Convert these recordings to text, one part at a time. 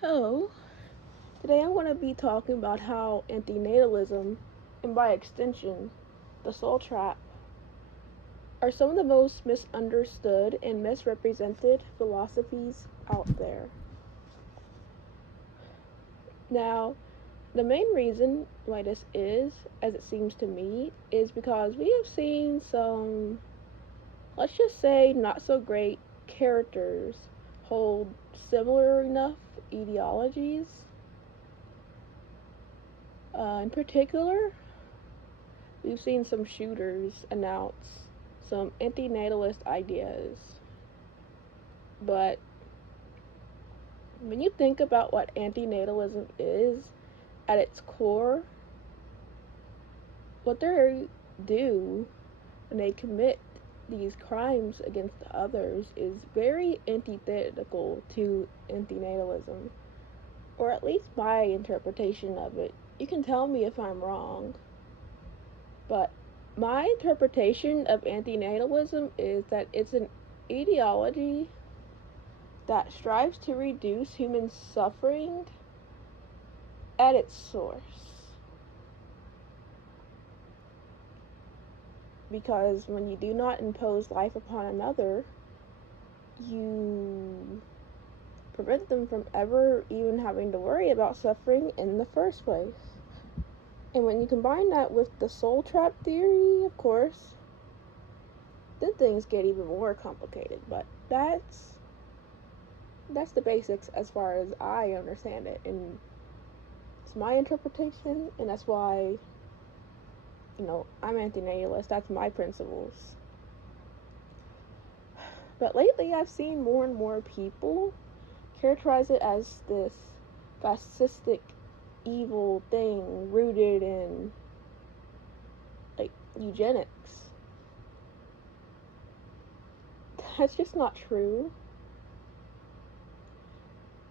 Hello. Today I'm going to be talking about how anti-natalism, and by extension, the soul trap, are some of the most misunderstood and misrepresented philosophies out there. Now, the main reason why this is, as it seems to me, is because we have seen some, let's just say, not so great characters hold similar enough ideologies. In particular, we've seen some shooters announce some anti-natalist ideas. But when you think about what anti-natalism is at its core, what they do when they commit these crimes against others is very antithetical to anti-natalism, or at least my interpretation of it. You can tell me if I'm wrong, but my interpretation of anti-natalism is that it's an ideology that strives to reduce human suffering at its source. Because when you do not impose life upon another, you prevent them from ever even having to worry about suffering in the first place. And when you combine that with the soul trap theory, of course, then things get even more complicated. But that's the basics as far as I understand it, and it's my interpretation, and that's why, I'm anti-natalist. That's my principles. But lately I've seen more and more people characterize it as this fascistic evil thing rooted in eugenics. That's just not true.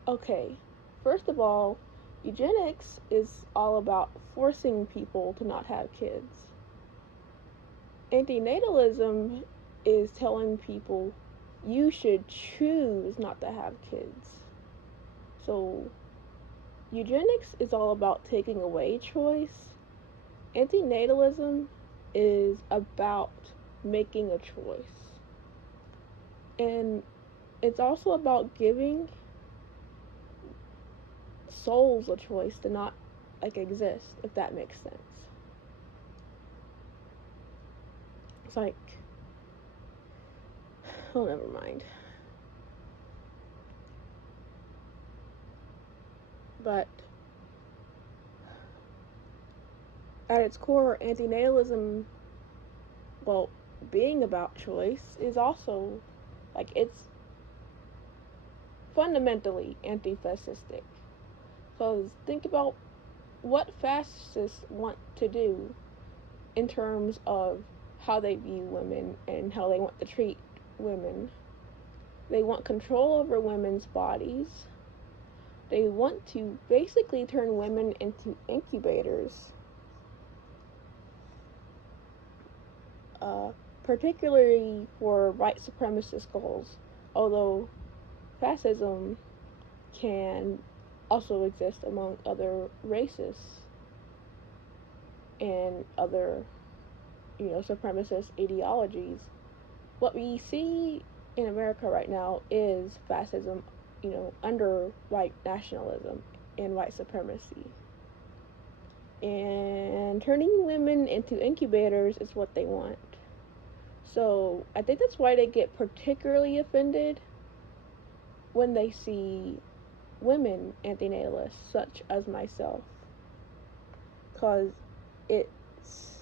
Okay, first of all, eugenics is all about forcing people to not have kids. Antinatalism is telling people you should choose not to have kids. So, eugenics is all about taking away choice. Antinatalism is about making a choice. And it's also about giving souls a choice to not exist, if that makes sense. It's like, oh, never mind. But at its core, antinatalism, well, being about choice, is also it's fundamentally anti-fascistic. Because think about what fascists want to do in terms of how they view women and how they want to treat women. They want control over women's bodies. They want to basically turn women into incubators. Particularly for white supremacist goals, although fascism can also exist among other races and other, supremacist ideologies. What we see in America right now is fascism, under white nationalism and white supremacy. And turning women into incubators is what they want. So I think that's why they get particularly offended when they see women antinatalists, such as myself. Because it's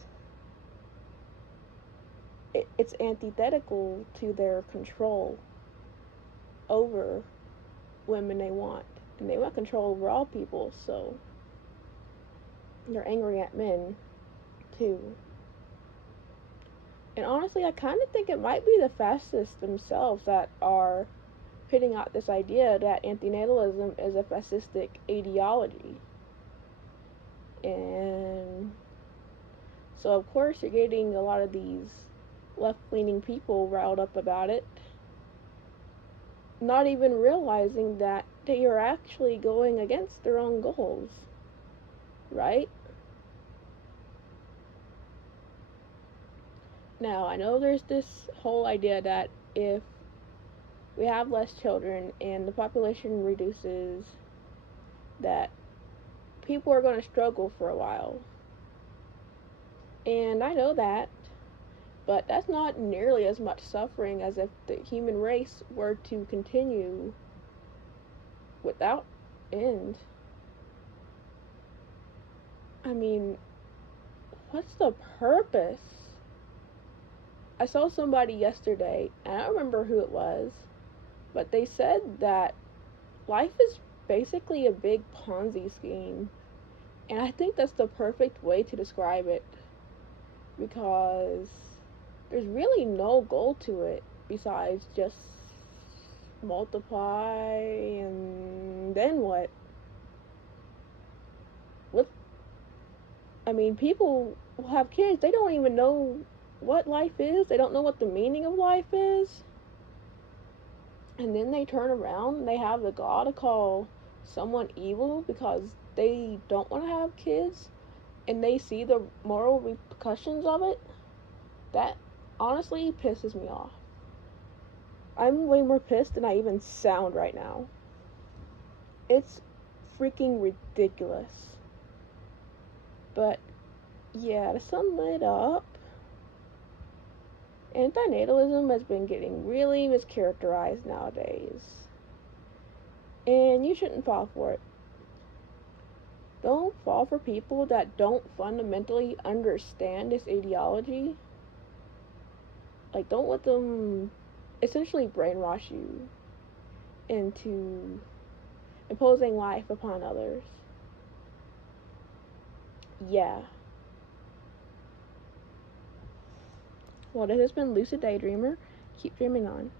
antithetical to their control over women they want. And they want control over all people, so they're angry at men, too. And honestly, I kind of think it might be the fascists themselves that are pitting out this idea that antinatalism is a fascistic ideology. And so, of course, you're getting a lot of these left-leaning people riled up about it, not even realizing that they are actually going against their own goals, right? Now, I know there's this whole idea that if we have less children and the population reduces, that people are going to struggle for a while. And I know that, but that's not nearly as much suffering as if the human race were to continue without end. I mean, what's the purpose? I saw somebody yesterday, and I don't remember who it was, but they said that life is basically a big Ponzi scheme. And I think that's the perfect way to describe it because there's really no goal to it besides just multiply and then what? What? I mean, people will have kids, they don't even know what life is, they don't know what the meaning of life is. And then they turn around and they have the gall to call someone evil because they don't want to have kids and they see the moral repercussions of it. That honestly pisses me off. I'm way more pissed than I even sound right now. It's freaking ridiculous. But yeah, to sum it up, antinatalism has been getting really mischaracterized nowadays. And you shouldn't fall for it. Don't fall for people that don't fundamentally understand this ideology. Like, don't let them essentially brainwash you into imposing life upon others. Yeah. Well, this has been Lucid Daydreamer. Keep dreaming on.